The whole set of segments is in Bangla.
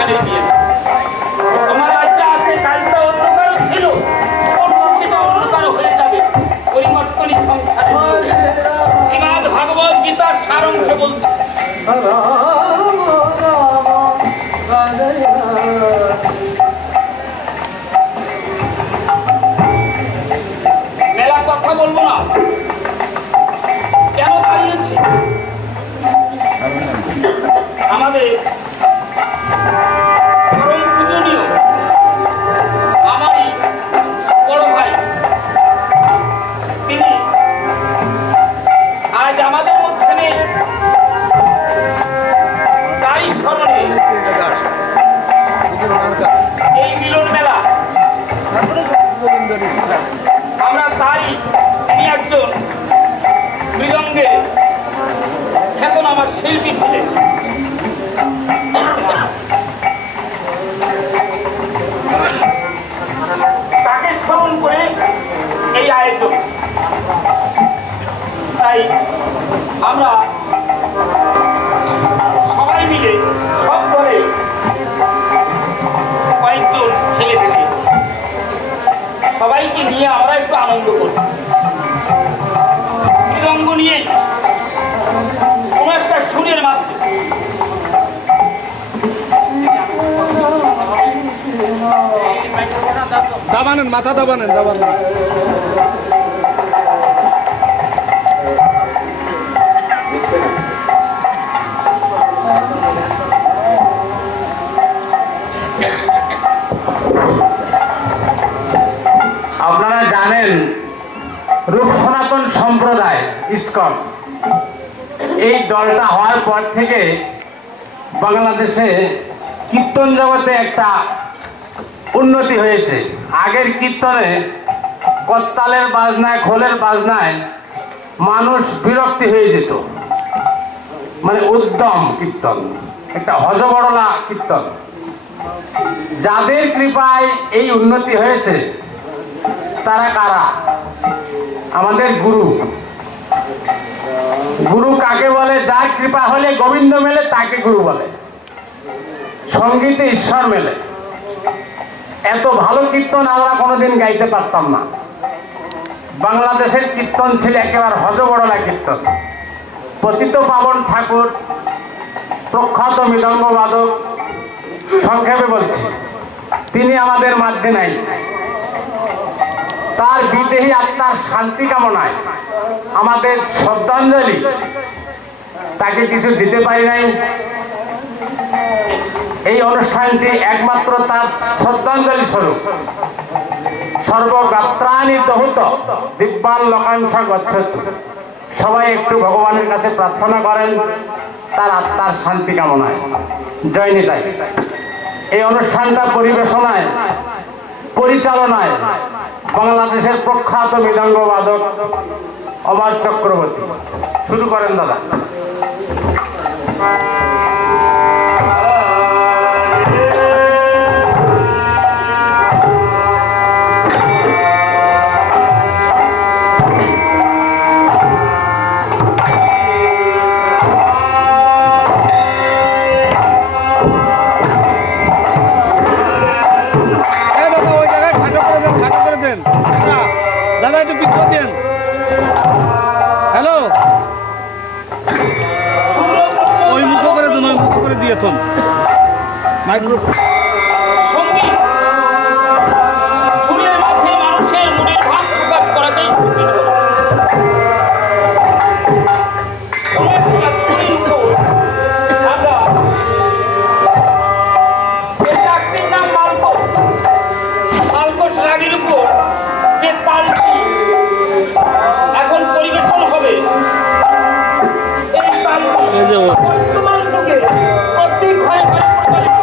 সেখানে দিয়েছে। তোমার আজকে আছে, কালটা অন্য কারো ছিল, পরশু সেটা অন্য কারো হয়ে যাবে। পরিবর্তনই সংসারের নিয়ম। শ্রীমদ্ ভাগবত গীতার সারাংশ বলছে, মেলা কথা বলবো না, কেন দাঁড়িয়েছি? আমাদের পরম পূজনীয় আমারই বড় ভাই, তিনি আজ আমাদের মধ্যে নেই। তাই স্মরণে এই মিলন মেলা আমরা তাই, তিনি একজন মৃদঙ্গে খ্যাতনামা শিল্পী ছিলেন। তাকে স্মরণ করে এই আয়োজন। তাই আমরা সবাই মিলে সব করে কয়েকজন ছেলে পেলে সবাইকে নিয়ে আমরা একটু আনন্দ করি। মৃদঙ্গ নিয়ে কোনো একটা সুরের মাঝে দাবানেন, মাথা দাবানেন। আপনারা জানেন রূপ সনাতন সম্প্রদায় ইসকন, এই দলটা হওয়ার পর থেকে বাংলাদেশে কীর্তন জগতে একটা উন্নতি হয়েছে। আগের কীর্তনে করতালের বাজনায়, খোলের বাজনায় মানুষ বিরক্তি হয়ে যেত, মানে উদ্যম কীর্তন, একটা হজবড়লা কীর্তন। যাদের কৃপায় এই উন্নতি হয়েছে তারা কারা? আমাদের গুরু। গুরু কাকে বলে? যার কৃপা হলে গোবিন্দ মেলে তাকে গুরু বলে, সঙ্গীতে ঈশ্বর মেলে। এত ভালো কীর্তন আমরা কোনোদিন গাইতে পারতাম না। বাংলাদেশের কীর্তন ছিল একেবারে হজবড়লা কীর্তন। পতিত পাবন ঠাকুর, প্রখ্যাত মৃদঙ্গ বাদক, সংক্ষেপে বলছি, তিনি আমাদের মাঝে নাই। তার বিদেহী আত্মার শান্তি কামনায় আমাদের শ্রদ্ধাঞ্জলি, তাকে কিছু দিতে পারি নাই। এই অনুষ্ঠানটি একমাত্র তার শ্রদ্ধাঞ্জলি স্বরূপ। সর্বগাত্রাণি দহুত দিব্যান লোকাংশ গচ্ছতু। সবাই একটু ভগবানের কাছে প্রার্থনা করেন তার আত্মার শান্তি কামনায়। জয় নিতাই। এই অনুষ্ঠানটা পরিবেশনায়, পরিচালনায় বাংলাদেশের প্রখ্যাত মৃদঙ্গ বাদক অমর চক্রবর্তী। শুরু করেন দাদা। দাদা একটু পিছনে দেন। হ্যালো, ওই মুখ করে দেন, ওই মুখ করে দিয়ে থন মাইক্রো। সঙ্গীত সুরের মাঝে মানুষের মনের ভাব প্রকাশ করাতেই সঙ্গীত বলে। সুরের উপর আমরা চাকরির নাম মালকোষ। মালকোষ রাগের উপর যে তালটি এখন পরিবেশন হবে, এই তালটি বর্তমান যুগে অতি ক্ষয় প্রচলিত।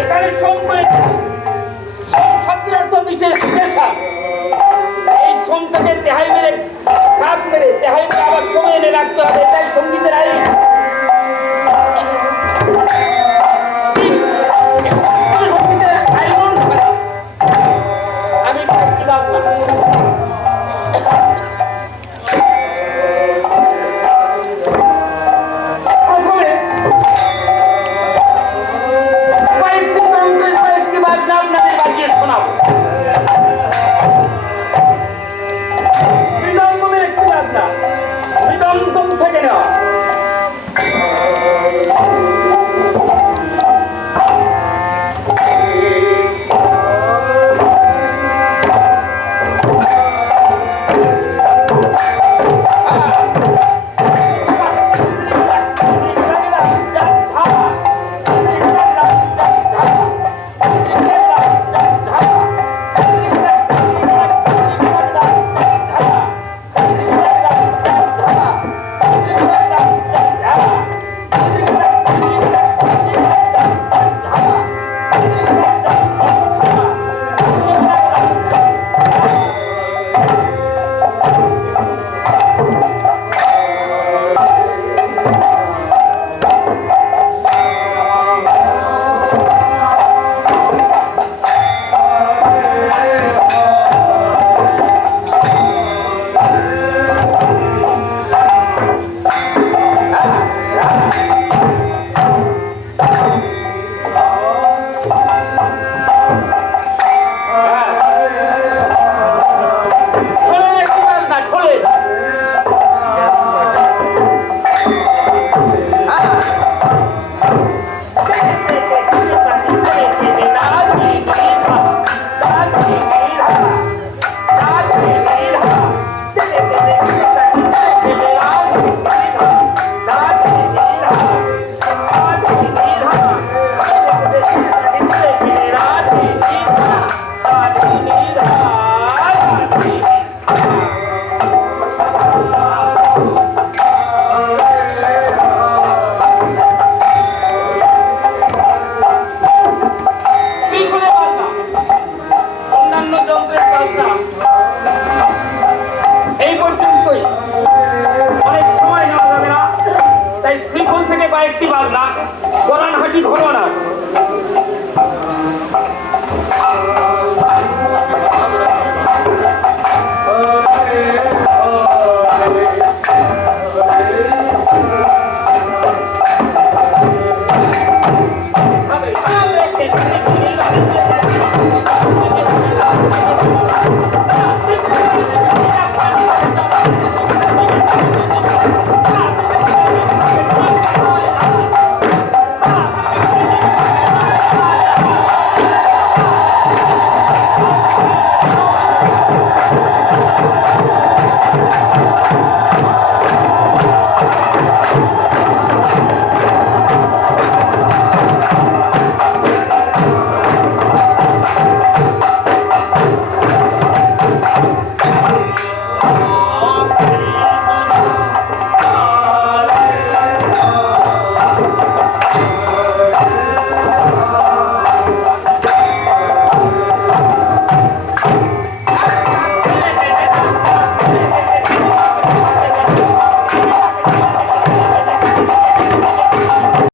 এখানে সোম করে সোম শব্দের অর্থ বিশেষ স্পেশাল। এই সোমটাকে তেহাই মেরে কাঠ মেরে তেহাই মেরে আবার সময় এনে রাখতে হবে, এটাই সঙ্গীতের আইন। সঙ্গীতের আইন অনুসারে আমি একটি বাজনা প্রথমে কয়েকটি তন্ত্রের কয়েকটি বাজনা আপনাদের বাজিয়ে শোনাবো। মৃদঙ্গমের একটি বাজনা, মৃদঙ্গম থেকে নেওয়া। এই পর্যন্তই, অনেক সময় নেওয়া যাবে না, তাই শ্রীখোল থেকে কয়েকটি বাজনা, কোরআনহাটি ঘরনা,